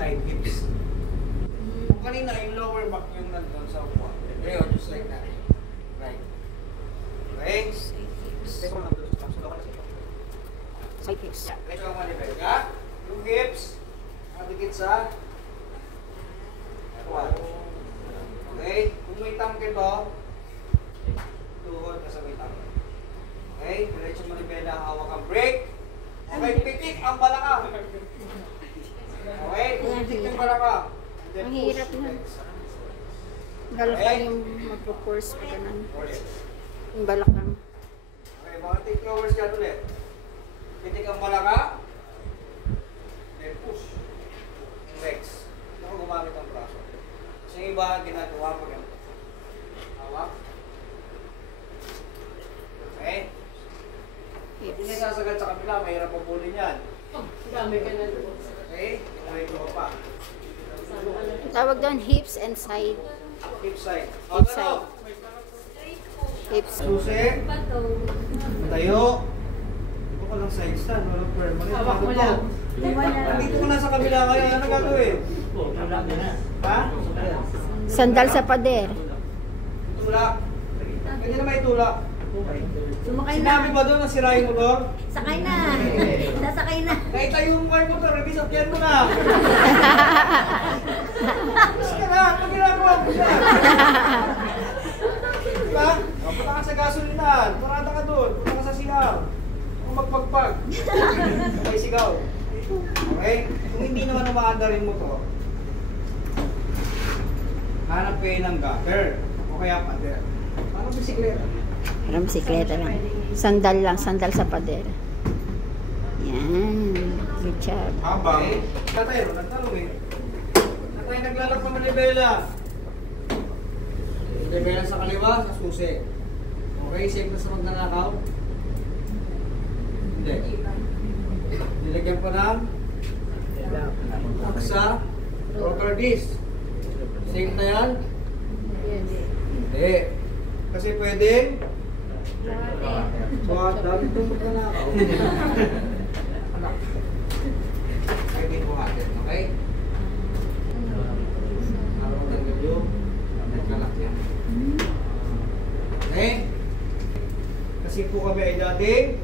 side hips. Kung kanina yung lower back yung nandun sa upuan. Ngayon, just like that. Right. Okay? Side hips. Side hips. Ito ang manibel ka. Yung hips, nakadikit sa upuan. Okay? Kung may tangke to, tuhod ka sa may tangke. Okay? Diretso manibela, hawak ang break. Okay, pitik ang balakang. Okay, pitik yung balakang. Ang hirap na. Galakang yung mag-force pa ganun. Yung balakang. Okay, mga take hours dyan ulit. Pitik ang balakang. Then push. Yung legs. Ako gumamit ang braso. Kasi yung iba ginagawa ko yan. Hawak. Okay. Hindi sasagad sa kabila, mahirap pabulin yan. Dami ka na doon. Okay, ilagay ko pa. Tawag doon hips and side. Hip side. Hip side. Hips. Susi. Tayo. Ito ko lang side stand, walang permanent. Hawak mo lang. Nandito ko na sa kabila ngayon, ano gagawin? Ha? Sandal sa pader. Tulak. Pwede na may tulak. Sumakay Sinabi na. ba doon na sirain mo doon? Sakay na. Nasakay na. Kahit tayo yung car motor, ibisakyan mo na. Mas ka na, pag ginagawa mo siya. Diba? Punta ka sa gasolinahan, parada ka doon, punta ka sa sigaw. Kung magpagpag. May sigaw. Okay? Kung hindi naman umaandarin mo to, hanap kayo ng gutter. O kaya pader. Parang bisikleta. Parang bisikleta lang. Sandal sa pader. Yan. Good job. Habang, tatay, nagtanong eh. Tatay, naglalap ng manibela. Manibela sa kaliwa, sa susi. Okay, safe na sa magnanakaw? Hindi. Nilagyan pa ng aksa, rotor disc. Safe na yan? Hindi. Kasi pwedeng dami itong magnanakaw. Anak. Pwede buhatin, okay? Para matanggal yung naglalak yan. Okay? Kasi po kami ay dating